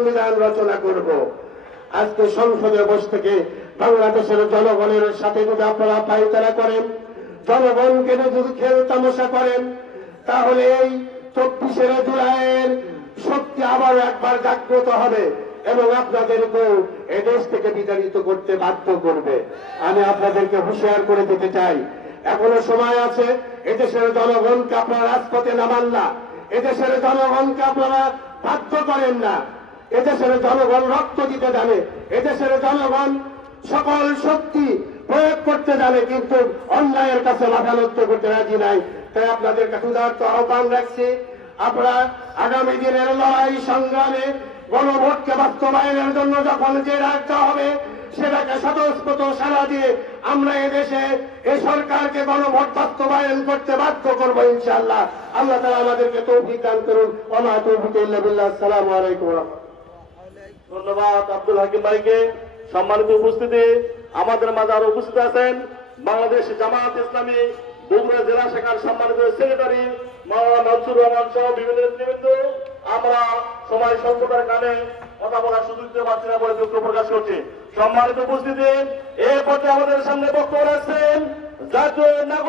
সংবিধান রচনা করব। আজকে সংসদে বসে থেকে বাংলাদেশের জনগণের সাথে যদি আপনারা পায়তারা করেন, জনগণকে যদি খেল তামাশা করেন, তাহলে এই 24শে জুলাইয়ের শক্তি আবার একবার জাগ্রত হবে এবং আপনাদেরকেও এদেশ থেকে বিতাড়িত করতে বাধ্য করবে। আমি আপনাদেরকে হুঁশিয়ার করে দিতে চাই, এখনো সময় আছে। এদেশের জনগণকে আপনারা রাজপথে নামান না, এদেশের জনগণকে আপনারা বাধ্য করেন না। এদেশের জনগণ রক্ত দিতে জানে, এদেশের জনগণ সকল শক্তি প্রয়োগ করতে জানে, কিন্তু অন্যায়ের কাছে মাথা নত করতে রাজি নাই। তাই আপনাদের কাছে উদারত আহ্বান রাখছি, আপনারা আগামী দিনের লড়াই সংগ্রামে গণভোটকে বাস্তবায়নের জন্য যখন যে রাখতে হবে সেটাকে স্বতঃস্ফূর্ত সাড়া দিয়ে আমরা এদেশে এই সরকারকে গণভোট বাস্তবায়ন করতে বাধ্য করবো ইনশাআল্লাহ। আল্লাহ তাআলা আমাদেরকে তৌফিক দান করুন। ওয়া মা তৌফিক ইল্লা বিল্লাহ। আসসালামু আলাইকুম ওয়া রাহমাতুল্লাহ। ধন্যবাদ আব্দুল হাকিম ভাইকে। সম্মানিত উপস্থিতি, আমাদের মাঝে আরো উপস্থিত আছেন বাংলাদেশ জামায়াত ইসলামী বগুড়া জেলা শাখার সম্মানিত সেক্রেটারি মাওলানা মনসুর রহমান সহ বিভিন্ন নেতৃবৃন্দ। আমরা সময় সংকটের কারণে কথা বলার সুযোগ দিতে পারছি না বলে দুঃখ প্রকাশ করছি। সম্মানিত উপস্থিতি, এ পর্যায়ে আমাদের সামনে বক্তব্য রাখছেন জাতীয় নাগরিক